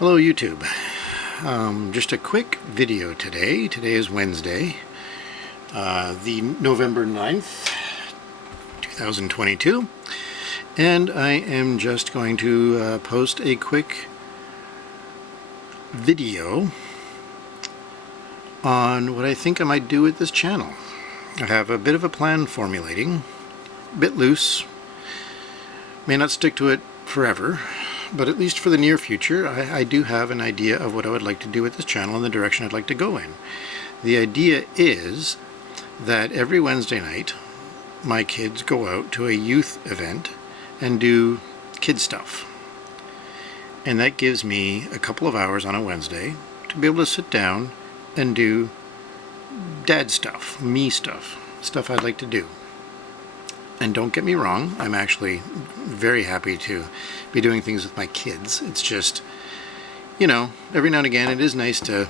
Hello YouTube. Just a quick video today. Today is Wednesday, the November 9th, 2022, and I am just going to post a quick video on what I think I might do with this channel. I have a bit of a plan formulating, a bit loose, may not stick to it forever, but at least for the near future, I do have an idea of what I would like to do with this channel and the direction I'd like to go in. The idea is that every Wednesday night, my kids go out to a youth event and do kid stuff. And that gives me a couple of hours on a Wednesday to be able to sit down and do dad stuff, me stuff, stuff I'd like to do. And don't get me wrong, I'm actually very happy to be doing things with my kids. It's just, you know, every now and again it is nice to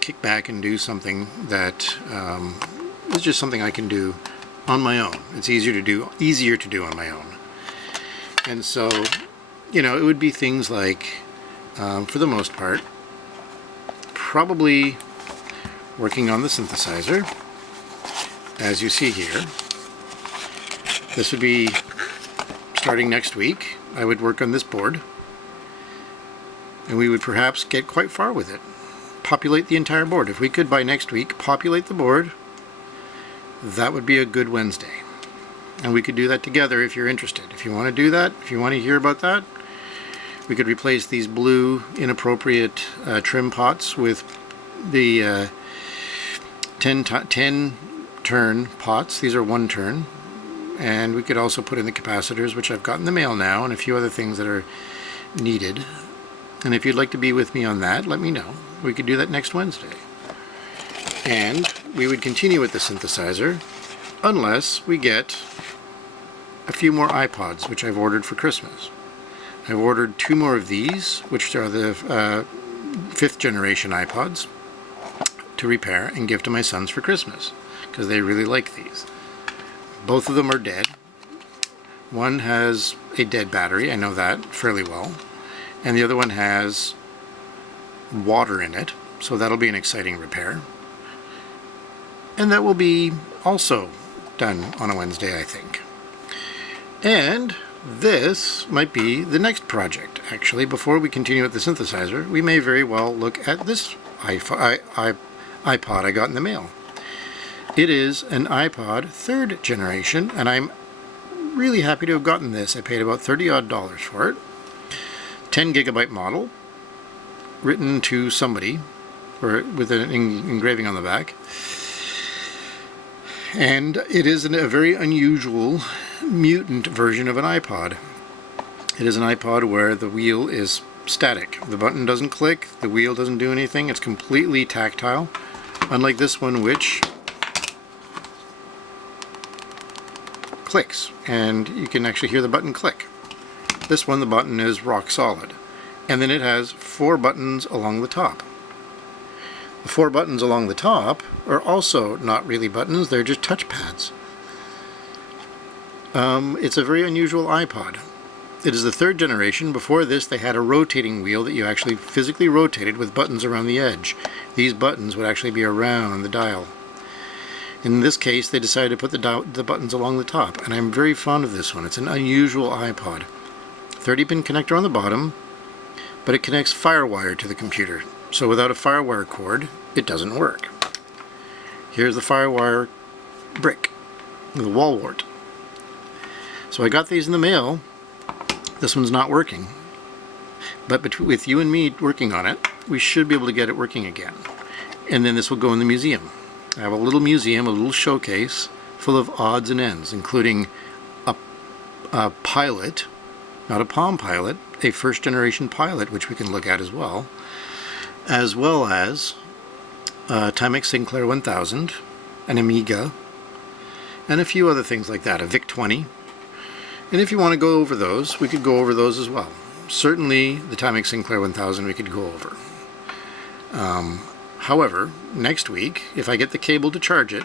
kick back and do something that is just something I can do on my own. It's easier to do on my own. And so, you know, it would be things like, for the most part, probably working on the synthesizer, as you see here. This would be starting next week. I would work on this board, and we would perhaps get quite far with it. Populate the entire board. If we could, by next week, populate the board, that would be a good Wednesday. And we could do that together if you're interested. If you want to do that, if you want to hear about that, we could replace these blue inappropriate trim pots with the 10 turn pots. These are 1 turn. And we could also put in the capacitors, which I've got in the mail now, and a few other things that are needed. And if you'd like to be with me on that, let me know. We could do that next Wednesday. And we would continue with the synthesizer unless we get a few more iPods, which I've ordered for Christmas. I've ordered 2 more of these, which are the 5th generation iPods, to repair and give to my sons for Christmas, because they really like these. Both of them are dead. One has a dead battery, I know that fairly well, and the other one has water in it, so that'll be an exciting repair. And that will be also done on a Wednesday, I think. And this might be the next project. Actually, before we continue with the synthesizer, we may very well look at this iPod I got in the mail. It is an iPod 3rd generation, and I'm really happy to have gotten this. I paid about $30 odd for it. 10 gigabyte model, written to somebody, or with an engraving on the back. And it is a very unusual mutant version of an iPod. It is an iPod where the wheel is static. The button doesn't click, the wheel doesn't do anything, it's completely tactile. Unlike this one, which clicks, and you can actually hear the button click. This one, the button is rock solid. And then it has 4 buttons along the top. The 4 buttons along the top are also not really buttons, they're just touchpads. It's a very unusual iPod. It is the 3rd generation. Before this, they had a rotating wheel that you actually physically rotated with buttons around the edge. These buttons would actually be around the dial. In this case, they decided to put the buttons along the top, and I'm very fond of this one. It's an unusual iPod. 30-pin connector on the bottom, but it connects FireWire to the computer. So without a FireWire cord, it doesn't work. Here's the FireWire brick, the wall wart. So I got these in the mail. This one's not working. But with you and me working on it, we should be able to get it working again. And then this will go in the museum. I have a little museum, a little showcase full of odds and ends, including a pilot, not a Palm Pilot, a 1st generation Pilot, which we can look at as well as Timex Sinclair 1000, an Amiga, and a few other things like that, a VIC-20. And if you want to go over those, we could go over those as well. Certainly the Timex Sinclair 1000 we could go over. However, next week, if I get the cable to charge it,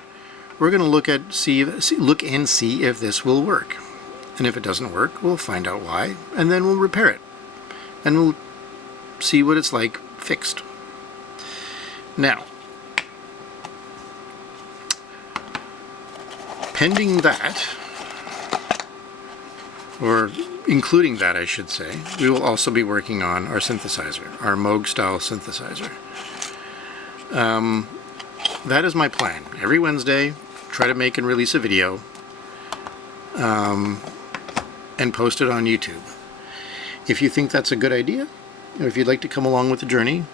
we're going to look and see if this will work. And if it doesn't work, we'll find out why, and then we'll repair it. And we'll see what it's like fixed. Now, pending that, or including that I should say, we will also be working on our synthesizer, our Moog style synthesizer. That is my plan. Every Wednesday, try to make and release a video and post it on YouTube. If you think that's a good idea, or if you'd like to come along with the journey,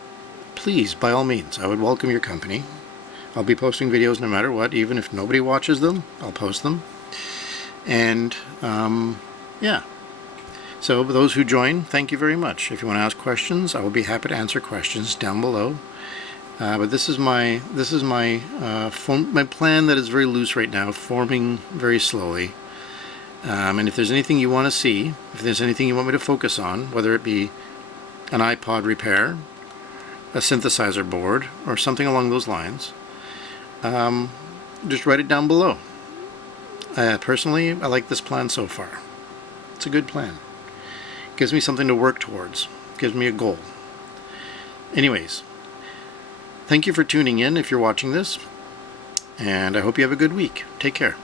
please, by all means, I would welcome your company. I'll be posting videos no matter what, even if nobody watches them, I'll post them. And yeah. So those who join, thank you very much. If you want to ask questions, I will be happy to answer questions down below. But this is my plan that is very loose right now, forming very slowly. And if there's anything you want to see, if there's anything you want me to focus on, whether it be an iPod repair, a synthesizer board, or something along those lines, just write it down below. Personally, I like this plan so far. It's a good plan. It gives me something to work towards. It gives me a goal. Anyways, thank you for tuning in if you're watching this, and I hope you have a good week. Take care.